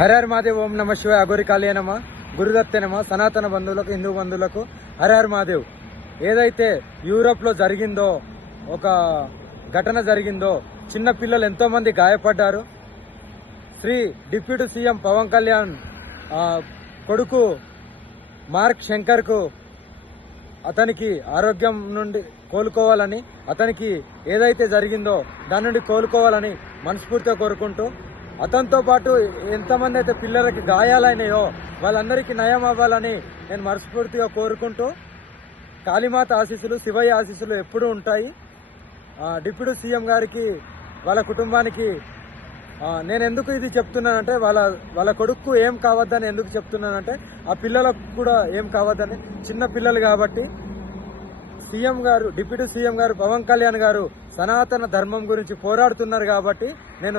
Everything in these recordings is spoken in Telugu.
హర హర మహాదేవ్. ఓం నమ శివాయ. అఘోరి కాళీ నమ, గురుదత్తే నమ. సనాతన బంధువులకు, హిందూ బంధువులకు హర హర మహాదేవ్. ఏదైతే యూరోప్లో జరిగిందో, ఒక ఘటన జరిగిందో, చిన్న పిల్లలు ఎంతో మంది గాయపడ్డారు. శ్రీ డిప్యూటీ సీఎం పవన్ కళ్యాణ్ కొడుకు మార్క్ శంకర్కు అతనికి ఆరోగ్యం నుండి కోలుకోవాలని, అతనికి ఏదైతే జరిగిందో దాని నుండి కోలుకోవాలని మనస్ఫూర్తిగా కోరుకుంటూ, అతనితో పాటు ఎంతమంది అయితే పిల్లలకి గాయాలైనాయో వాళ్ళందరికీ నయం అవ్వాలని నేను మనస్ఫూర్తిగా కోరుకుంటూ, కాళీమాత ఆశీస్సులు, శివయ్య ఆశీస్సులు ఎప్పుడూ ఉంటాయి. డిప్యూటీ సీఎం గారికి, వాళ్ళ కుటుంబానికి నేను ఎందుకు ఇది చెప్తున్నానంటే, వాళ్ళ కొడుకు ఏం కావద్దని ఎందుకు చెప్తున్నానంటే, ఆ పిల్లలకు కూడా ఏం కావద్దని. చిన్న పిల్లలు కాబట్టి సీఎం గారు, డిప్యూటీ సీఎం గారు పవన్ కళ్యాణ్ గారు సనాతన ధర్మం గురించి పోరాడుతున్నారు కాబట్టి నేను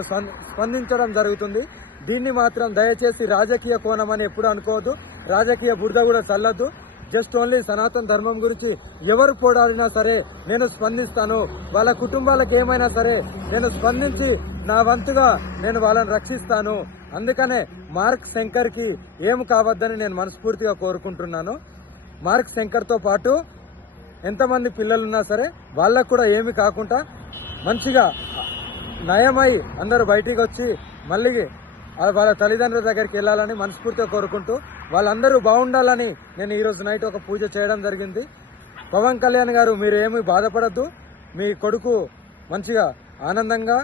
స్పందించడం జరుగుతుంది. దీన్ని మాత్రం దయచేసి రాజకీయ కోణం అని ఎప్పుడు అనుకోవద్దు, రాజకీయ బురద కూడా చల్లద్దు. జస్ట్ ఓన్లీ సనాతన ధర్మం గురించి ఎవరు పోరాడినా సరే నేను స్పందిస్తాను. వాళ్ళ కుటుంబాలకు ఏమైనా సరే నేను స్పందించి నా వంతుగా నేను వాళ్ళని రక్షిస్తాను. అందుకనే మార్క్ శంకర్కి ఏం కావద్దని నేను మనస్ఫూర్తిగా కోరుకుంటున్నాను. మార్క్ శంకర్తో పాటు ఎంతమంది పిల్లలున్నా సరే వాళ్ళకు కూడా ఏమి కాకుండా మంచిగా నయమై అందరూ బయటికి వచ్చి మళ్ళీ వాళ్ళ తల్లిదండ్రుల దగ్గరికి వెళ్ళాలని మనస్ఫూర్తిగా కోరుకుంటూ, వాళ్ళందరూ బాగుండాలని నేను ఈరోజు నైట్ ఒక పూజ చేయడం జరిగింది. పవన్ కళ్యాణ్ గారు, మీరు ఏమీ బాధపడద్దు. మీ కొడుకు మంచిగా ఆనందంగా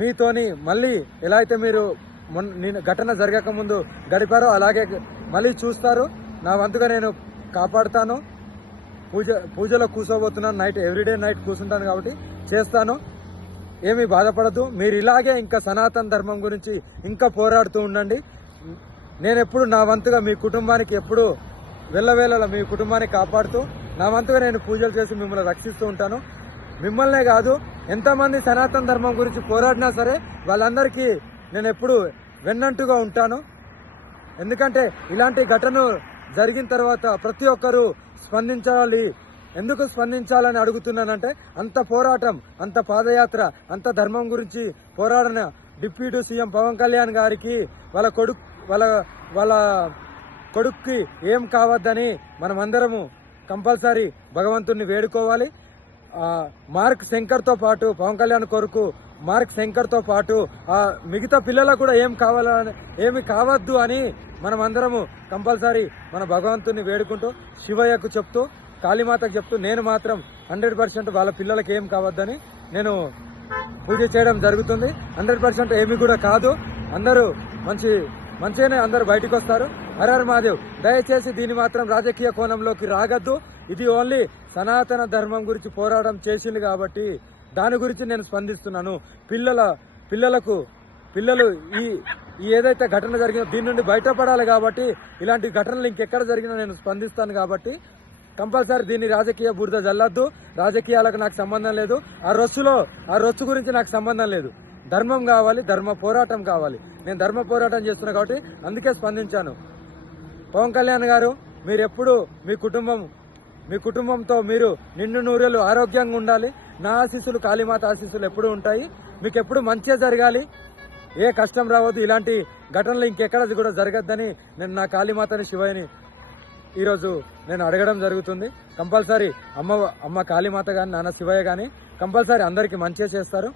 మీతోని మళ్ళీ ఎలా అయితే మీరు ఘటన జరగకముందు గడిపారో అలాగే మళ్ళీ చూస్తారు. నా వంతుగా నేను కాపాడుతాను. పూజలో కూర్చోబోతున్నాను. నైట్ ఎవ్రీడే నైట్ కూర్చుంటాను కాబట్టి చేస్తాను. ఏమీ బాధపడద్దు. మీరు ఇలాగే ఇంకా సనాతన ధర్మం గురించి ఇంకా పోరాడుతూ ఉండండి. నేను ఎప్పుడు నా వంతుగా మీ కుటుంబానికి ఎప్పుడు వెళ్ళవేళలా మీ కుటుంబాన్ని కాపాడుతూ నా వంతుగా నేను పూజలు చేసి మిమ్మల్ని రక్షిస్తూ ఉంటాను. మిమ్మల్నే కాదు, ఎంతమంది సనాతన ధర్మం గురించి పోరాడినా సరే వాళ్ళందరికీ నేను ఎప్పుడు వెన్నంటుగా ఉంటాను. ఎందుకంటే ఇలాంటి ఘటన జరిగిన తర్వాత ప్రతి ఒక్కరూ స్పందించాలి. ఎందుకు స్పందించాలని అడుగుతున్నానంటే, అంత పోరాటం, అంత పాదయాత్ర, అంత ధర్మం గురించి పోరాడిన డిప్యూటీ సీఎం పవన్ కళ్యాణ్ గారికి వాళ్ళ కొడుక్కి ఏం కావద్దని మనమందరము కంపల్సరీ భగవంతుడిని వేడుకోవాలి. మార్క్ శంకర్తో పాటు, పవన్ కళ్యాణ్ కొరకు మార్క్ శంకర్తో పాటు మిగతా పిల్లలకు కూడా ఏమి కావద్దు అని మనమందరము కంపల్సరీ మన భగవంతుని వేడుకుంటూ, శివయ్యకు చెప్తూ, కాళీమాతకు చెప్తూ, నేను మాత్రం 100% వాళ్ళ పిల్లలకి ఏం కావద్దని నేను పూజ చేయడం జరుగుతుంది. 100% ఏమి కూడా కాదు. అందరూ మంచిగానే అందరూ బయటకు వస్తారు. హర హర మహాదేవ్. దయచేసి దీన్ని మాత్రం రాజకీయ కోణంలోకి రాగద్దు. ఇది ఓన్లీ సనాతన ధర్మం గురించి పోరాటం చేసింది కాబట్టి దాని గురించి నేను స్పందిస్తున్నాను. పిల్లలు ఈ ఏదైతే ఘటన జరిగిందో దీని నుండి బయటపడాలి కాబట్టి, ఇలాంటి ఘటనలు ఇంకెక్కడ జరిగినా నేను స్పందిస్తాను కాబట్టి కంపల్సరీ దీన్ని రాజకీయ బురద జల్లద్దు. రాజకీయాలకు నాకు సంబంధం లేదు. ఆ రొచ్చు గురించి నాకు సంబంధం లేదు. ధర్మం కావాలి, ధర్మ పోరాటం కావాలి. నేను ధర్మ పోరాటం చేస్తున్నా కాబట్టి అందుకే స్పందించాను. పవన్ కళ్యాణ్ గారు, మీరు ఎప్పుడు మీ కుటుంబంతో మీరు నిండు నూరేళ్ళు ఆరోగ్యంగా ఉండాలి. నా ఆశీస్సులు, కాళీమాత ఆశీస్సులు ఎప్పుడు ఉంటాయి. మీకు ఎప్పుడు మంచిగా జరగాలి, ఏ కష్టం రావద్దు. ఇలాంటి ఘటనలు ఇంకెక్కడ కూడా జరగద్దని నేను నా కాళీమాతని, శివయ్యని ఈరోజు నేను అడగడం జరుగుతుంది. కంపల్సరీ అమ్మ కాళీమాత కానీ, నాన్న శివయ్య కానీ కంపల్సరీ అందరికీ మంచిగా చేస్తారు.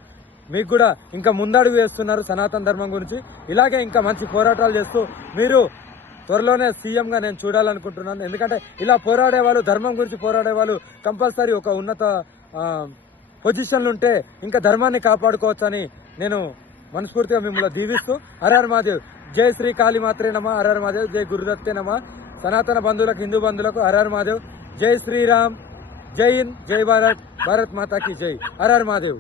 మీకు కూడా ఇంకా ముందడుగు వేస్తున్నారు సనాతన ధర్మం గురించి. ఇలాగే ఇంకా మంచి పోరాటాలు చేస్తూ మీరు త్వరలోనే సీఎంగా నేను చూడాలనుకుంటున్నాను. ఎందుకంటే ఇలా పోరాడేవాళ్ళు, ధర్మం గురించి పోరాడేవాళ్ళు కంపల్సరీ ఒక ఉన్నత పొజిషన్లు ఉంటే ఇంకా ధర్మాన్ని కాపాడుకోవచ్చని నేను మనస్ఫూర్తిగా మిమ్మల్ని దీవిస్తూ, హర హర మహాదేవ్. జై శ్రీ కాళీమాత్రే నమ. హర హర మహాదేవ్. జై గురుదత్తే నమ. సనాతన బంధువులకు, హిందూ బంధువులకు హర హర మహాదేవ్. జై శ్రీరామ్, జై హింద్, జై భారత్, భారత్ మాతాకి జై. హర హర మహాదేవ్.